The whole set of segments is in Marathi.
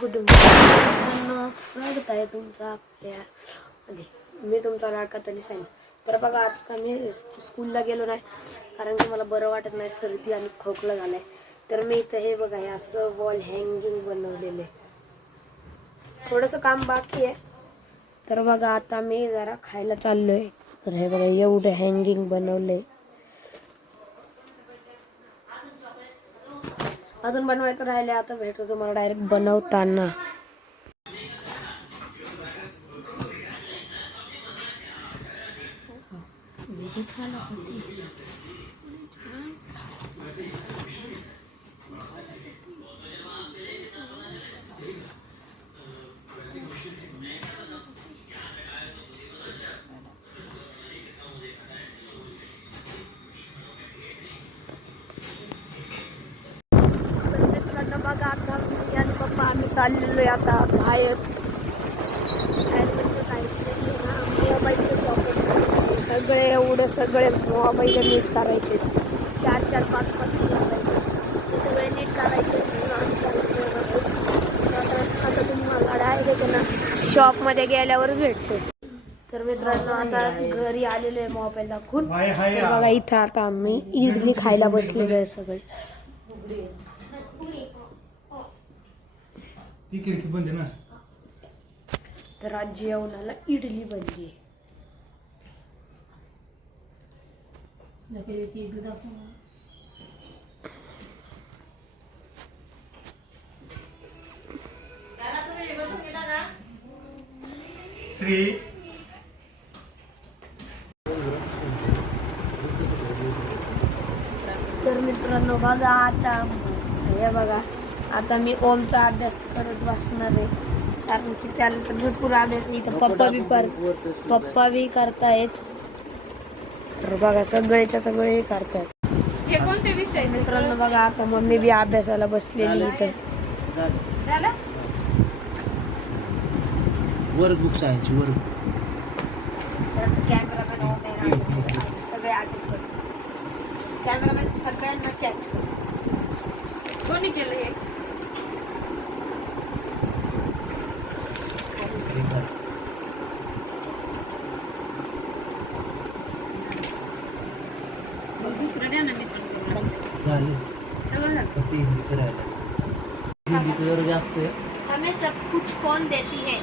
गुड मॉर्निंग, स्वागत आहे तुमचं आपल्यामध्ये. मी तुमचा लाडका तरी सांग. तर बघा, आज का मी स्कूलला गेलो नाही कारण की मला बरं वाटत नाही, सर्दी आणि खोकला झालाय. तर मी इथं हे बघा, हे असं वॉल हँगिंग बनवलेले, थोडंसं काम बाकी आहे. तर बघा, आता मी जरा खायला चाललोय. तर हे बघा, एवढं हँगिंग बनवलंय. अजून बनवायचं राहिले, आता भेटतो तुम्हाला डायरेक्ट बनवताना. बघा, आता मी आणि पप्पा आम्ही चाललेलो आहे आता बाहेर. मोबाईलचे शॉपिंग सगळे, एवढे सगळे मोबाईल नीट करायचे, 4-4, 5-5 मोबाईल ते सगळे नीट करायचे. आता तुम्हाला डायरेक्ट ना शॉपमध्ये गेल्यावरच भेटतो. तर मित्रांनो, आता घरी आलेलो आहे मोबाईल दाखवून. तर बघा, इथं आता आम्ही इडली खायला बसलेलो आहे सगळे. तर आज जेवणाला इडली बनली. तर मित्रांनो बघा, आता हे बघा, आता मी ओमचा अभ्यास करत बसणार आहे कारण की त्याला तर भरपूर अभ्यास. इथं पप्पा बी करतायत. तर बघा, सगळेच्या सगळे करतायत. हे कोणते विषय? मित्रांनो बघा, आता मम्मी बी अभ्यासाला बसलेली इथं. Work book science work. Cameraman सगळे अभ्यास करतात. कॅमेरामॅन सगळ्यांना कॅच करतो. कोणी केलं हे? दुसरं द्या ना, मी पण सगळं झालं. जास्त आहे. हमें सब कुछ कौन देती है?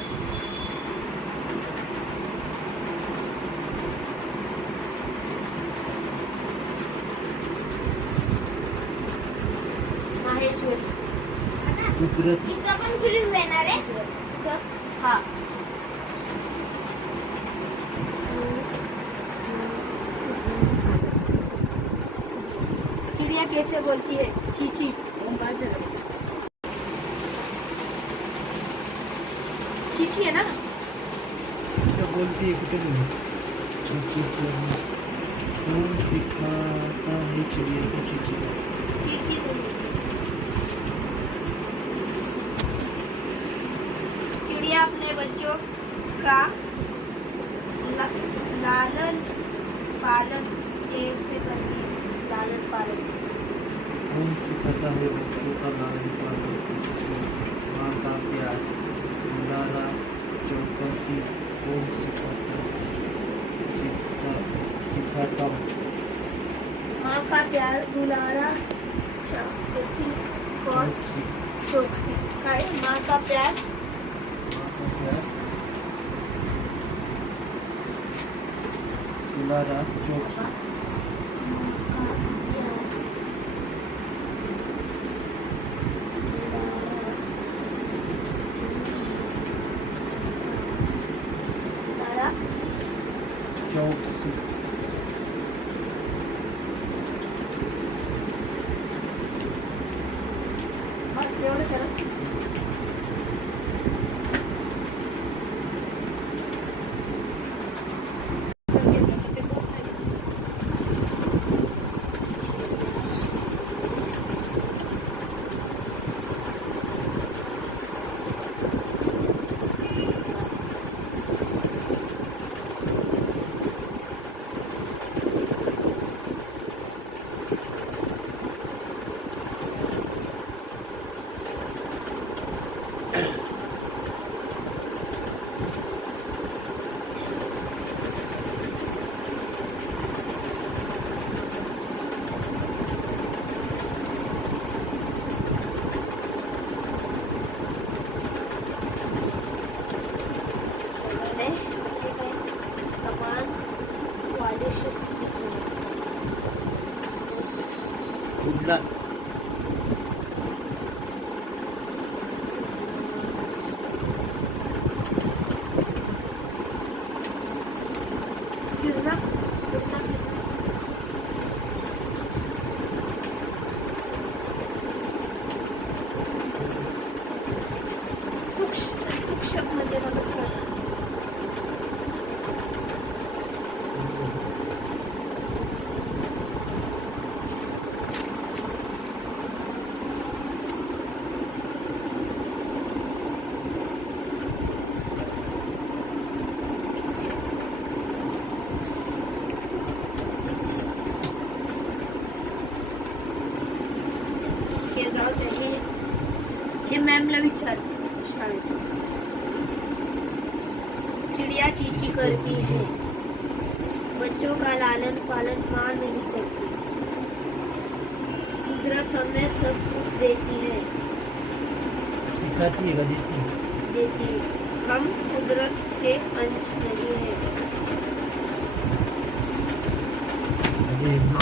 माहेश्वरी. कुदरत. इथं पण व्हिडिओ येणार आहे. हा, चिड़िया कैसे बोलती है? चीची. चीची है ना? क्या बोलती है? कुछ नहीं. चीची कौन सिखाता है चिड़िया को चीची? चीची. चिड़िया अपने बच्चों का लालन पालन कैसे करती है? लालन पालन. कौन सिखाता है बच्चों का लालन पालन कैसे? माँ का प्यार दुलारा चौकसी कौन सिखाता माँ का प्यार दुलारा चौकसी कौन चौकसी. काय माँ का प्यार दुलारा चौकसी. चौकसी. बस एवढंच आहे ना. मॅमला विचार शाळेत. चिड़िया चीची करती है, बच्चों का लालन पालन माँ नहीं करती, कुदरत हमें सब कुछ देती है, सिखाती है का देती है? देती है, हम कुदरत के अंश नहीं है.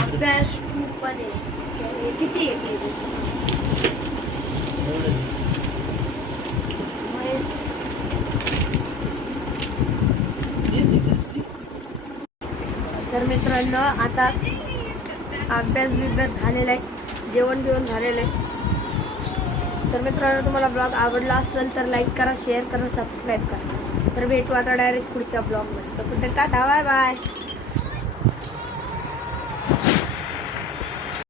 अभ्यास टूपणे किती आहे pages? एवढं. महेश, तेच आहे घरची. तर मित्रांनो आता अभ्यास बिभ्यास झालेला आहे, जेवण बिवण झालेलं आहे. तर मित्रांनो तुम्हाला ब्लॉग आवडला असेल तर लाईक करा, शेअर करा, सबस्क्राईब करा. तर भेटू आता डायरेक्ट पुढच्या ब्लॉगमध्ये. तर कुठे टाटा, बाय बाय.